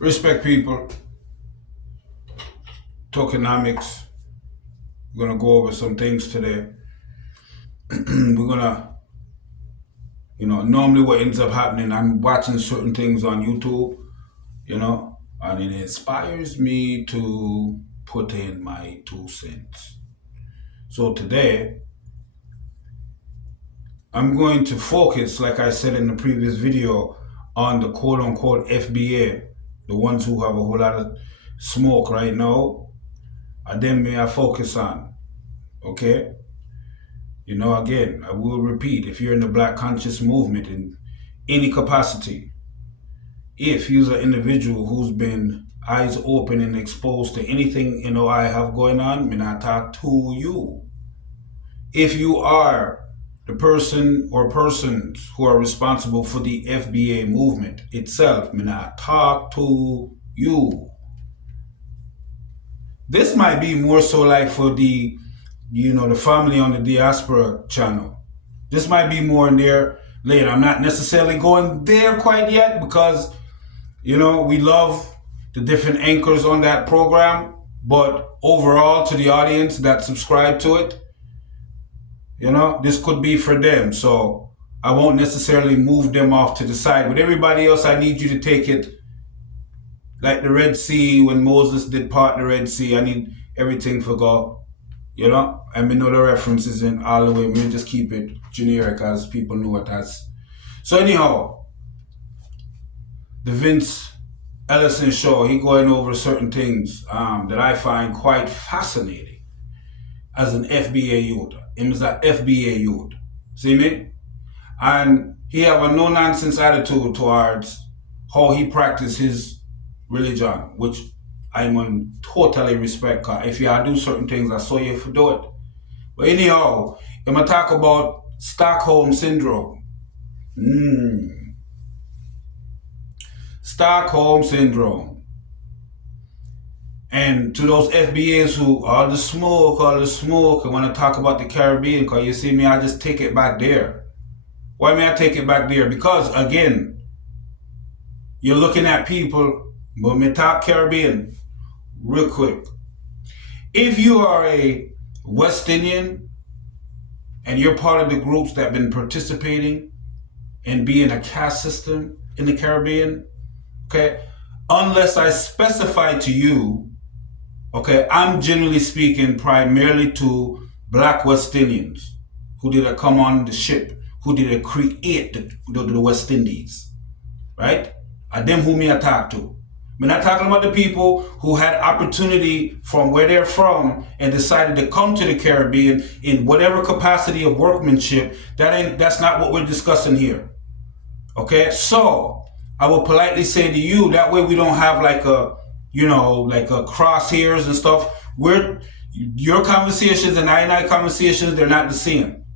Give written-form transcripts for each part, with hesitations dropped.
Respect people. Tokenomics. We're gonna go over some things today. We're gonna, normally what ends up happening, I'm watching certain things on YouTube, and it inspires me to put in my 2 cents. So today, I'm going to focus, like I said in the previous video, on the quote-unquote FBA, the ones who have a whole lot of smoke right now, and then may I focus on, okay? Again, I will repeat, if you're in the Black Conscious Movement in any capacity, if you're an individual who's been eyes open and exposed to anything, I have going on, may I talk to you. If you are the person or persons who are responsible for the FBA movement itself, may I talk to you. This might be more so like for the, the family on the diaspora channel. This might be more in there later. I'm not necessarily going there quite yet because, we love the different anchors on that program, but overall to the audience that subscribe to it, this could be for them. So I won't necessarily move them off to the side. But everybody else, I need you to take it like the Red Sea, when Moses did part the Red Sea. I need everything for God, and we know the references in all the way. We just keep it generic as people know it as. So anyhow, the Vince Ellison show, he going over certain things that I find quite fascinating as an FBA youth. Him is an FBA youth. See me? And he have a no-nonsense attitude towards how he practice his religion, which I'm on totally respect. Cause if you do certain things, I saw you for do it. But anyhow, I'm going to talk about Stockholm Syndrome. Stockholm Syndrome. And to those FBAs who all the smoke, I want to talk about the Caribbean, because you see me, I just take it back there. Why may I take it back there? Because again, you're looking at people, but me talk Caribbean real quick. If you are a West Indian and you're part of the groups that have been participating in being a caste system in the Caribbean, okay, unless I specify to you, okay, I'm generally speaking primarily to Black West Indians who did come on the ship, who did create the West Indies, right? And them who me I talk to. We're not talking about the people who had opportunity from where they're from and decided to come to the Caribbean in whatever capacity of workmanship. That's not what we're discussing here. Okay, so I will politely say to you, that way we don't have like a crosshairs and stuff. Your conversations and I conversations, they're not the same.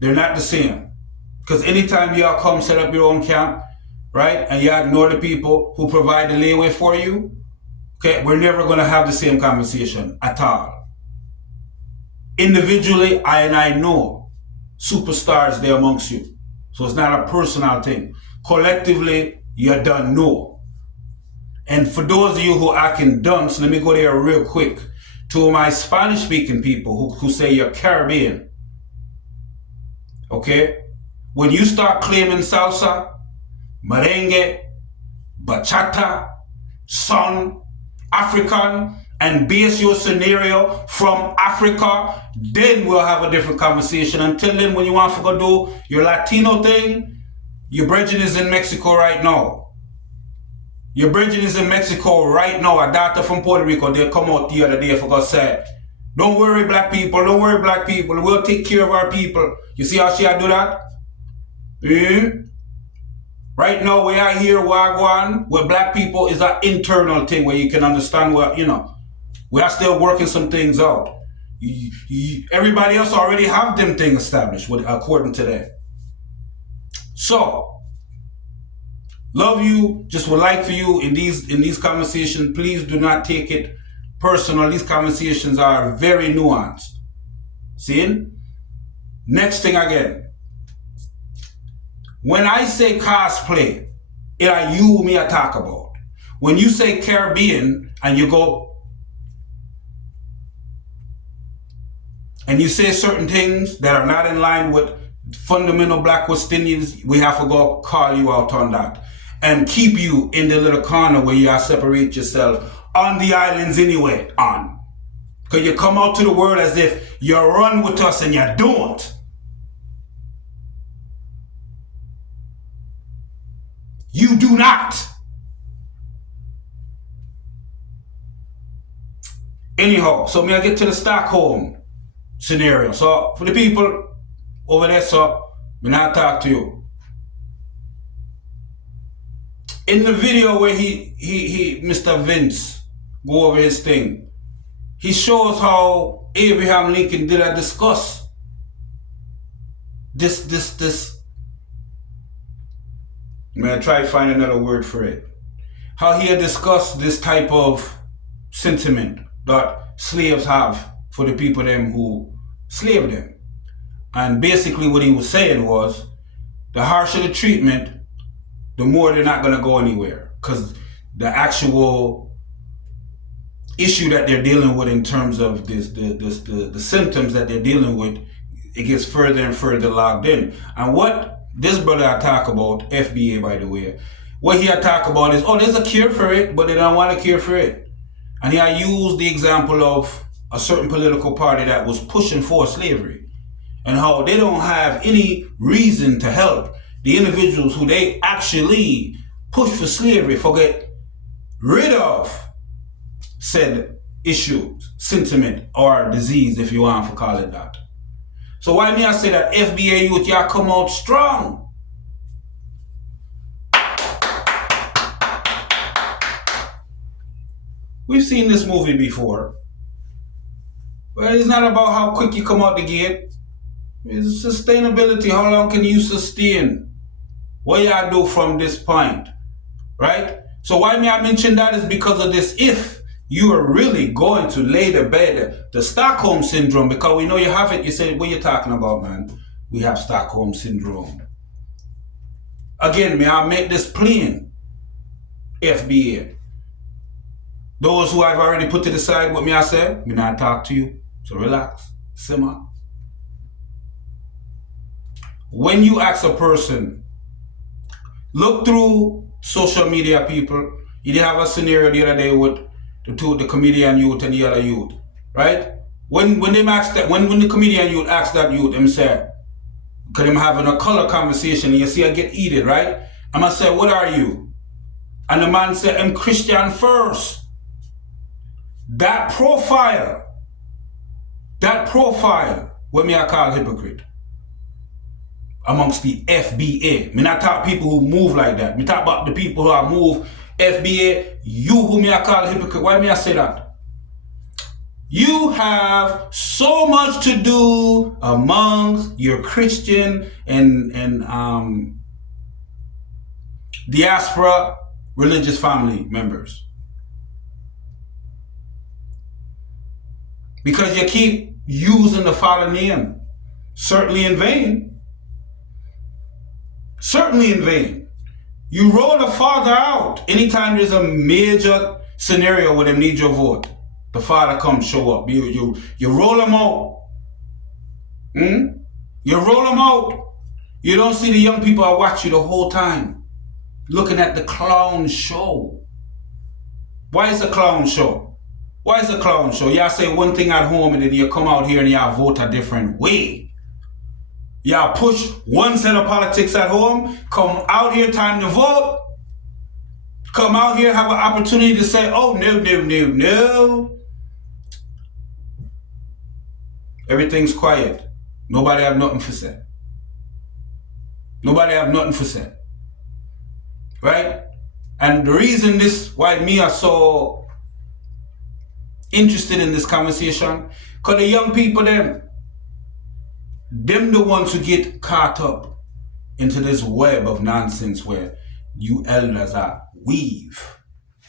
They're not the same. Because anytime y'all come set up your own camp, right, and y'all ignore the people who provide the layaway for you, okay, we're never going to have the same conversation at all. Individually, I know superstars there amongst you. So it's not a personal thing. Collectively, you don't know. And for those of you who acting dunce, let me go there real quick. To my Spanish-speaking people who say you're Caribbean, okay? When you start claiming salsa, merengue, bachata, son, African, and base your scenario from Africa, then we'll have a different conversation. Until then, when you want to go do your Latino thing, your brethren is in Mexico right now. Your brethren is in Mexico right now. A daughter from Puerto Rico, they come out the other day for God's sake. Don't worry, black people. Don't worry, black people. We'll take care of our people. You see how she do that? Right now, where I hear Wagwan, where black people is an internal thing where you can understand what, we are still working some things out. Everybody else already have them things established according to that. So, love you, just would like for you in these conversations, please do not take it personal. These conversations are very nuanced. See? Next thing again. When I say cosplay, It are you me I talk about. When you say Caribbean and you go and you say certain things that are not in line with fundamental Black West Indians, we have to go call you out on that and keep you in the little corner where you separate yourself on the islands anyway on. Because you come out to the world as if you run with us and you don't. You do not. Anyhow, so may I get to the Stockholm scenario. So for the people over there, so when I talk to you. In the video where he Mr. Vince go over his thing, he shows how Abraham Lincoln did discuss this. May I try to find another word for it. How he had discussed this type of sentiment that slaves have for the people them who slave them. And basically what he was saying was, the harsher the treatment, the more they're not going to go anywhere. Because the actual issue that they're dealing with in terms of the symptoms that they're dealing with, it gets further and further logged in. And what this brother I talk about, FBA by the way, what he I talk about is, oh, there's a cure for it, but they don't want a cure for it. And he I used the example of a certain political party that was pushing for slavery and how they don't have any reason to help the individuals who they actually push for slavery, get rid of said issue, sentiment, or disease, if you want to call it that. So why me I say that FBA youth, y'all come out strong. We've seen this movie before. But it's not about how quick you come out the gate. It's sustainability. How long can you sustain what y'all do from this point? Right? So why me I mention that is because of this. If you are really going to lay the bed, the Stockholm Syndrome, because we know you have it. You say, what you talking about, man? We have Stockholm Syndrome. Again, may I make this plain? FBA. Those who I've already put to the side what me I said, me not talk to you. So relax, simmer. When you ask a person, look through social media people. You did have a scenario the other day with the comedian youth and the other youth, right? When they ask that, when the comedian youth ask that youth, them say, because them having a color conversation, and you see I get heated, right? I'm gonna say, what are you? And the man said, I'm Christian first. That profile, what me I call hypocrite amongst the FBA. Me not talk people who move like that. Me talk about the people who are move FBA, you who me I call hypocrite. Why me I say that? You have so much to do amongst your Christian and diaspora religious family members. Because you keep using the Father name, certainly in vain. Certainly in vain. You roll the Father out anytime there's a major scenario where they need your vote. The Father comes, show up. You roll them out. You roll them out. You don't see the young people that watch you the whole time, looking at the clown show. Why is the clown show? Why is the clown show? Y'all say one thing at home and then you come out here and y'all vote a different way. Y'all push one set of politics at home, come out here, time to vote. Come out here, have an opportunity to say, oh, no. Everything's quiet. Nobody have nothing for say. Nobody have nothing for say. Right? And the reason why me are so interested in this conversation, because the young people them the ones who get caught up into this web of nonsense where you elders are weave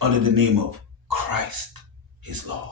under the name of Christ, his Lord.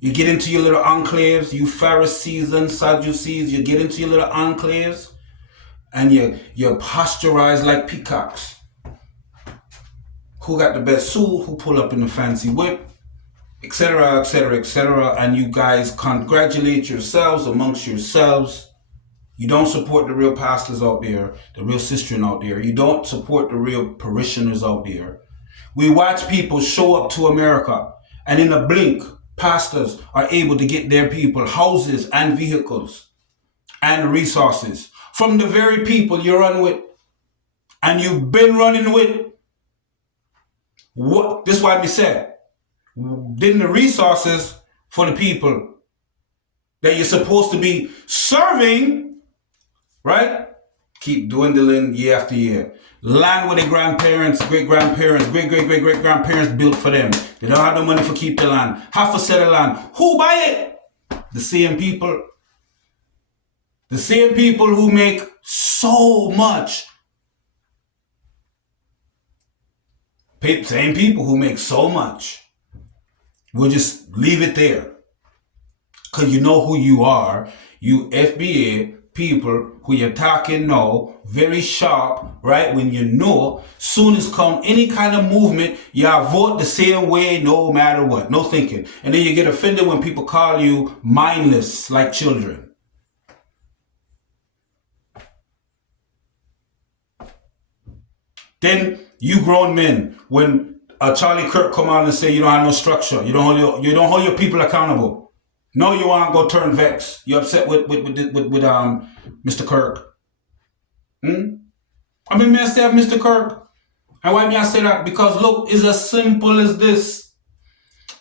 You get into your little enclaves, you Pharisees and Sadducees, you get into your little enclaves, and you're posturized like peacocks. Who got the best suit? Who pull up in the fancy whip? Etc., etc., etc. And you guys congratulate yourselves amongst yourselves. You don't support the real pastors out there, the real sisters out there. You don't support the real parishioners out there. We watch people show up to America, and in a blink, pastors are able to get their people houses and vehicles and resources from the very people you run with and you've been running with. What? This is why we said, then the resources for the people that you're supposed to be serving, right, keep dwindling year after year. Land where their grandparents, great-grandparents, great-great-great-great-grandparents built for them. They don't have the money for keep the land. Half a set of land. Who buy it? The same people. The same people who make so much. Same people who make so much. We'll just leave it there. Because you know who you are. You FBA people who you're talking now, very sharp, right? When you know, soon as come any kind of movement, y'all vote the same way no matter what. No thinking. And then you get offended when people call you mindless like children. Then you grown men, when Charlie Kirk come out and say you don't have no structure, you don't hold your people accountable. No, you want to go turn vex. You upset with Mr. Kirk. I mean, may I say Mr. Kirk? And why may I say that? Because look, it's as simple as this.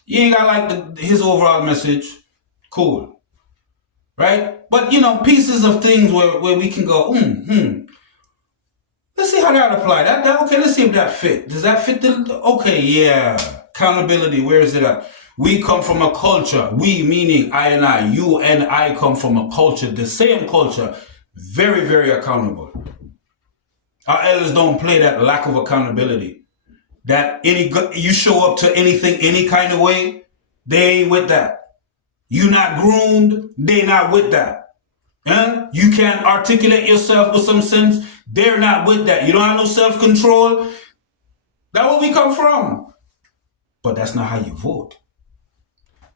You ain't got like his overall message. Cool. Right? But pieces of things where we can go, Let's see how that apply. That okay, let's see if that fit. Does that fit okay, yeah. Accountability, where is it at? We come from a culture. We meaning I and I. You and I come from a culture, the same culture. Very, very accountable. Our elders don't play that lack of accountability. That you show up to anything, any kind of way, they ain't with that. You not groomed, they not with that. You can't articulate yourself with some sense, they're not with that. You don't have no self-control. That's where we come from. But that's not how you vote.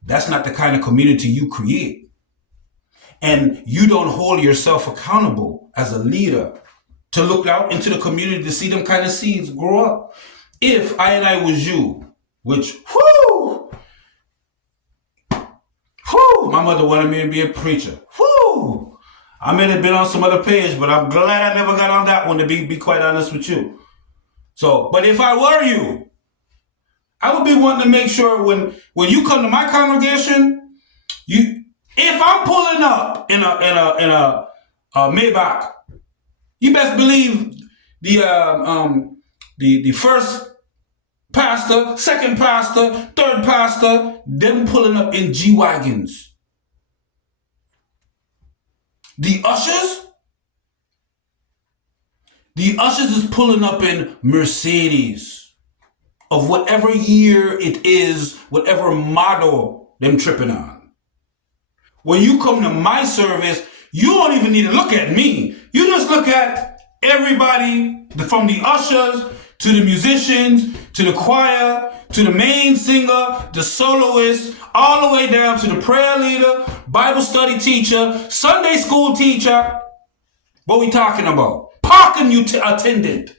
That's not the kind of community you create. And you don't hold yourself accountable as a leader to look out into the community to see them kind of seeds grow up. If I and I was you, which, my mother wanted me to be a preacher. I may have been on some other page, but I'm glad I never got on that one, to be quite honest with you. So, but if I were you, I would be wanting to make sure when you come to my congregation, if I'm pulling up in a Maybach, you best believe the first pastor, second pastor, third pastor, them pulling up in G-Wagons. The ushers is pulling up in Mercedes of whatever year it is, whatever model them tripping on. When you come to my service, you don't even need to look at me. You just look at everybody, from the ushers to the musicians, to the choir, to the main singer, the soloist, all the way down to the prayer leader, Bible study teacher, Sunday school teacher. What we talking about? Parking attendant.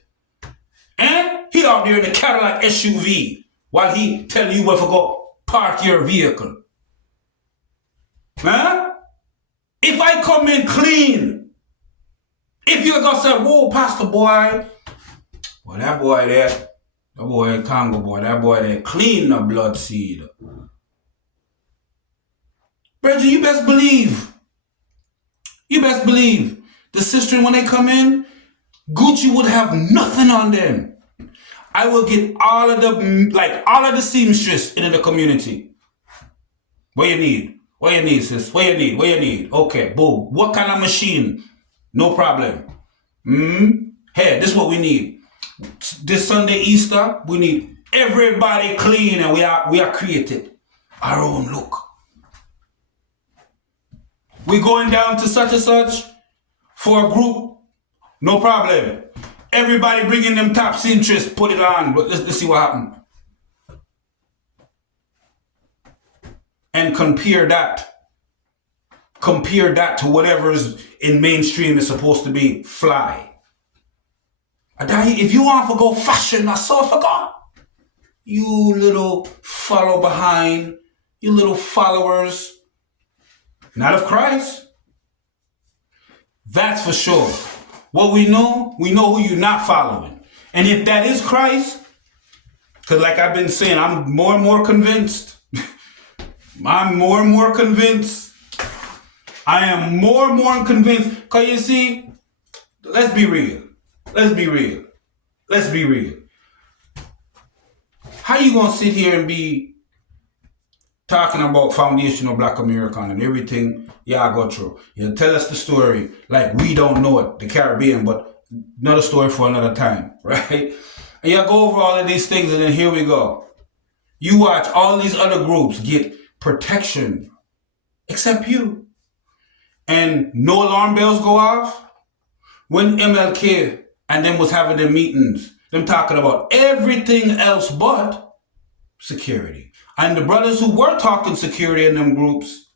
And he out there in the Cadillac SUV while he telling you where to go park your vehicle. Huh? If I come in clean, if you're gonna say, whoa, Pastor boy, well, that boy there, that boy Congo boy, that boy there clean the blood seed. Brethren, you best believe, the sister, when they come in, Gucci would have nothing on them. I will get all of the seamstress in the community. What you need? What you need, sis? What you need? Okay, boom. What kind of machine? No problem. Hey, this is what we need. This Sunday Easter, we need everybody clean, and we are created our own look. We're going down to such and such for a group No problem. Everybody bring in them top interest, put it on. But let's see what happened. And compare that. Compare that to whatever's in mainstream is supposed to be fly. If you want to go fashion, I so forgot. You little follow behind, you little followers, not of Christ. That's for sure. What we know who you're not following. And if that is Christ, because like I've been saying, I'm more and more convinced. I'm more and more convinced. I am more and more convinced. Because you see, let's be real. Let's be real. Let's be real. How you going to sit here and be talking about foundational Black American and everything y'all go through? You tell us the story like we don't know it, the Caribbean, but another story for another time, right? And you go over all of these things and then here we go. You watch all these other groups get protection except you. And no alarm bells go off. When MLK and them was having their meetings, them talking about everything else but security. And the brothers who were talking security in them groups,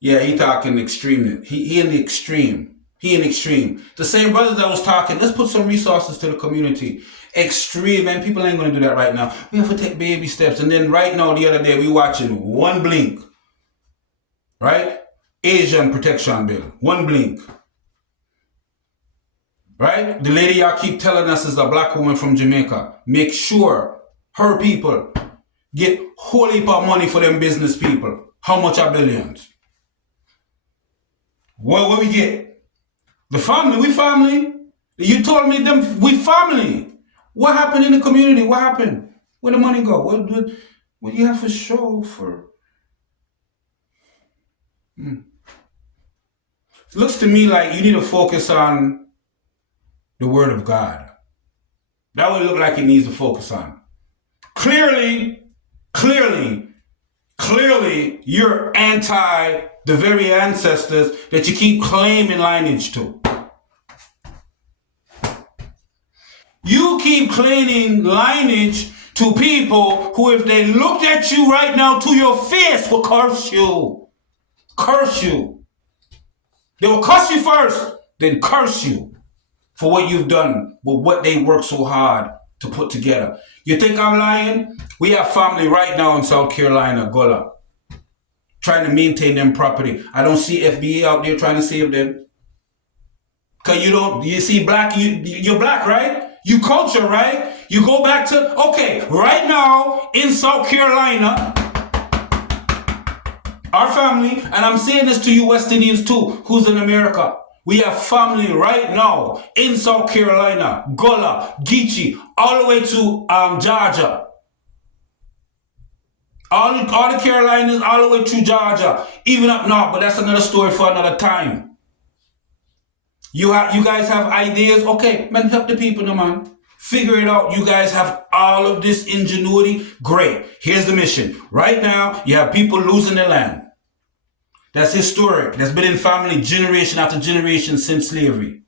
yeah, he talking extreme. He in the extreme. He in extreme. The same brothers that was talking, let's put some resources to the community. Extreme, man, people ain't going to do that right now. We have to take baby steps. And then right now, the other day, we watching one blink. Right? Asian protection bill. One blink. Right? The lady y'all keep telling us is a black woman from Jamaica. Make sure her people get whole heap of money for them business people. How much are billions? What we get? The family, we family. You told me them, we family. What happened in the community? What happened? Where the money go? What you have for show for? It looks to me like you need to focus on the word of God. That would look like it needs to focus on. Clearly, you're anti the very ancestors that you keep claiming lineage to. You keep claiming lineage to people who, if they looked at you right now to your face, will curse you. Curse you. They will curse you first, then curse you for what you've done with what they worked so hard to put together. You think I'm lying? We have family right now in South Carolina, Gullah, trying to maintain them property. I don't see FBA out there trying to save them. Because you see black, you're black, right? You culture, right? You go back to, okay, right now in South Carolina, our family, and I'm saying this to you West Indians too, who's in America. We have family right now in South Carolina, Gullah, Geechee, all the way to Georgia. All the Carolinas, all the way to Georgia, even up north, but that's another story for another time. You guys have ideas? Okay, man, help the people, no man. Figure it out. You guys have all of this ingenuity. Great. Here's the mission. Right now, you have people losing their land. That's historic. That's been in family generation after generation since slavery.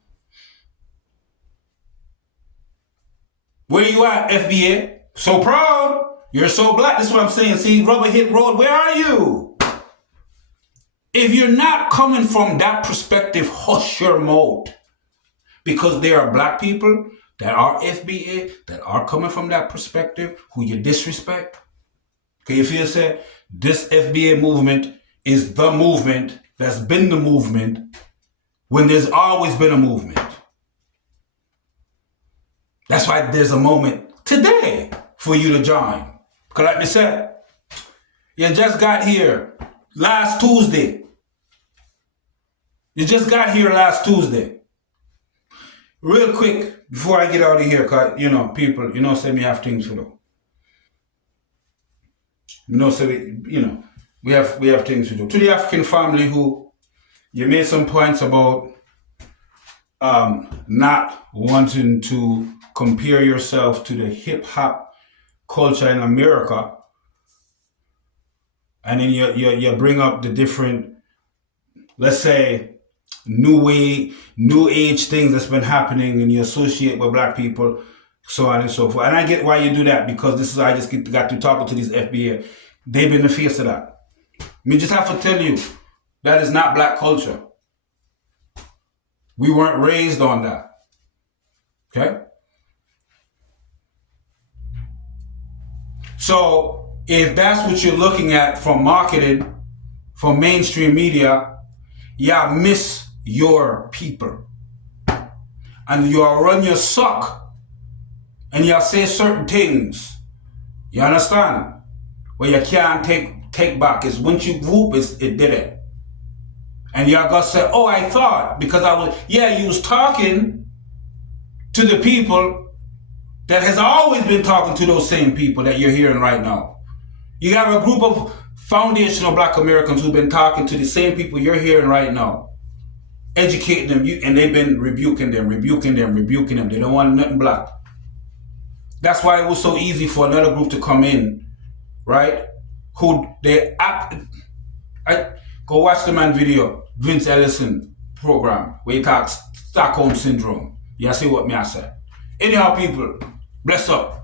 Where you at, FBA? So proud. You're so black. That's what I'm saying. See, rubber hit road. Where are you? If you're not coming from that perspective, hush your mouth. Because there are black people that are FBA, that are coming from that perspective, who you disrespect. Okay, you feel say, this FBA movement is the movement that's been the movement when there's always been a movement. That's why there's a moment today for you to join. Because like I said, you just got here last Tuesday. You just got here last Tuesday. Real quick, before I get out of here, because, people, say me have things to do. We have things to do. To the African family who, you made some points about not wanting to compare yourself to the hip-hop culture in America. And then you bring up the different, let's say, new age things that's been happening, and you associate with black people, so on and so forth. And I get why you do that, because this is I just got to talking to these FBA. They've been the face of that. Me just have to tell you, that is not black culture. We weren't raised on that. Okay? So if that's what you're looking at from marketing, from mainstream media, y'all miss your people. And y'all run your suck, and y'all say certain things. You understand? Where you can't take back. It's once you whoop, it did it. And y'all gonna say, oh, I thought, because you was talking to the people that has always been talking to those same people that you're hearing right now. You have a group of foundational black Americans who've been talking to the same people you're hearing right now, educating them, and they've been rebuking them. They don't want nothing black. That's why it was so easy for another group to come in, right? Go watch the man video, Vince Ellison program, where he talks Stockholm Syndrome. You see what me I say? Anyhow, people, bless up.